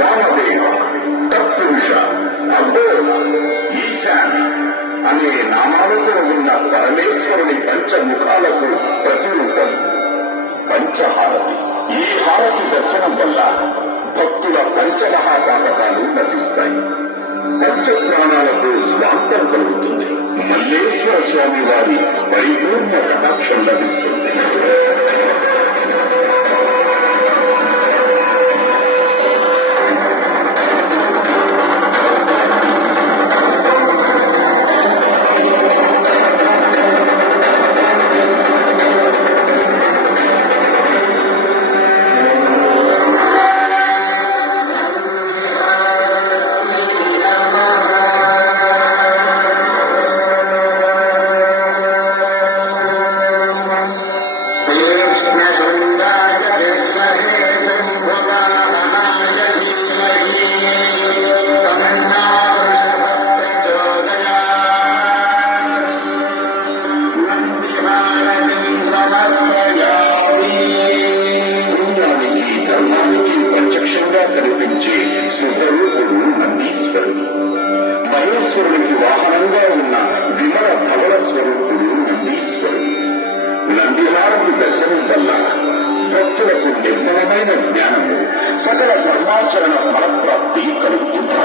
వామదేవ తత్పురుష అబ్బో ఈశాన్ అనే నామాలతో ఉన్న పరమేశ్వరుని పంచముఖాలకు ప్రతిరూపం పంచహారతి ఈ హారతి దర్శనం వల్ల భక్తుల పంచమహాపాతకాలు నశిస్తాయి పంచప్రాణాలకు స్వాంతం కలుగుతుంది. మల్లేశ్వర స్వామి వారి పరిపూర్ణ కటాక్షం లభిస్తుంది. ప్రత్యక్షంగా కనిపించే శుభరూపుడు నందీశ్వరుడు మహేశ్వరునికి వాహనంగా ఉన్న విమల ధవల స్వరూపుడు నందీశ్వరుడు నందిహారతి దర్శనం వల్ల భక్తులకు నిర్మలమైన జ్ఞానము సకల ధర్మాచరణ ఫలప్రాప్తి కలుగుతుంది.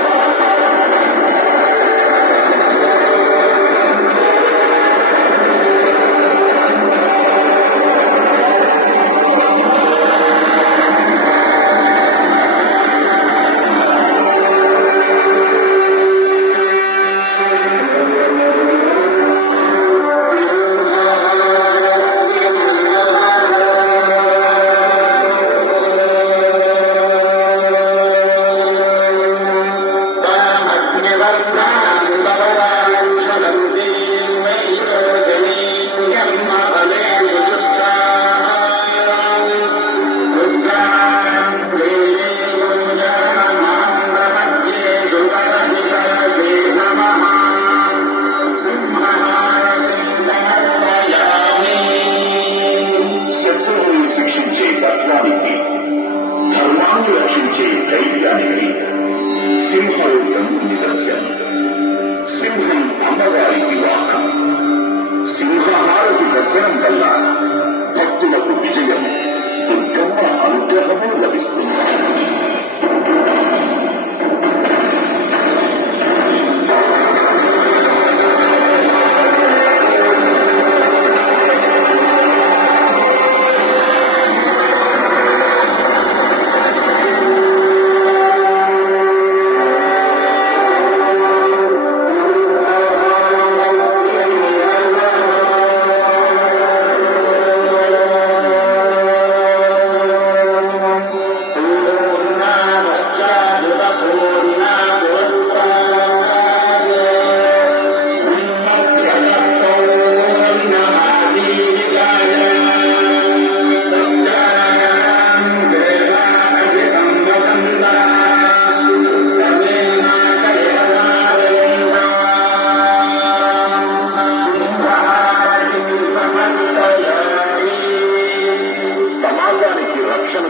ధర్మాన్ని రక్షించే ధైర్యానికి సింహరూపం నిదర్శనం సింహం అమ్మవారికి వాహనం సింహహారతి దర్శనం వల్ల భక్తులకు విజయం దుర్గమ్మ అనుగ్రహము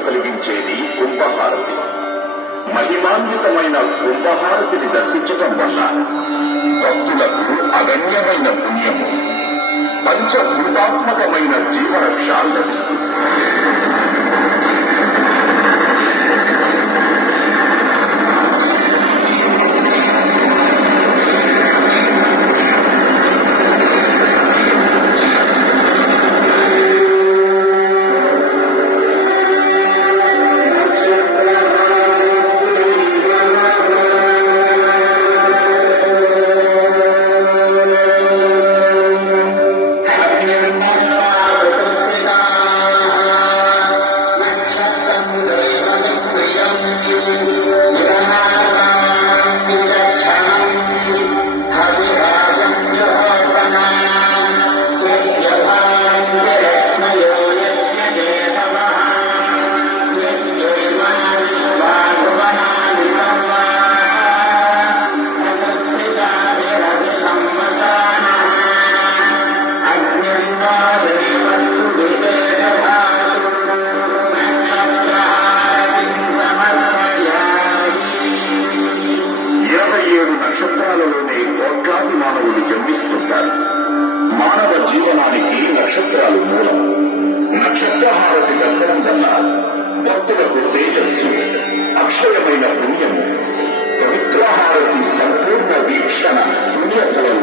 కలిగించేది కుంభహారతి. మహిమాన్వితమైన కుంభహారతిని దర్శించటం వల్ల భక్తులకు అగణ్యమైన పుణ్యము పంచభూతాత్మకమైన జీవరక్ష లభిస్తుంది నక్షత్రాలు మూలం. నక్షత్ర హారతి దర్శనం వల్ల భక్తులకు తేజస్సు అక్షయమైన పుణ్యము పవిత్ర సంపూర్ణ వీక్షణ పుణ్యఫలం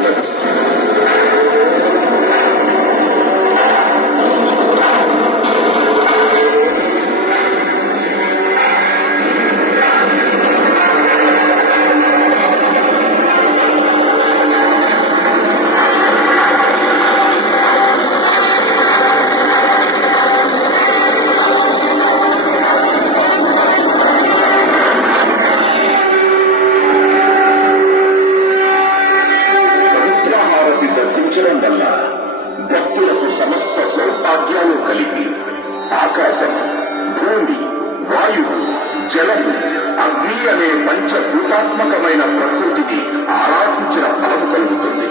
ఆకాశం భూమి వాయువు జలము అగ్ని అనే పంచభూతాత్మకమైన ప్రకృతికి ఆరాధించిన ఫలం కలుగుతుంది.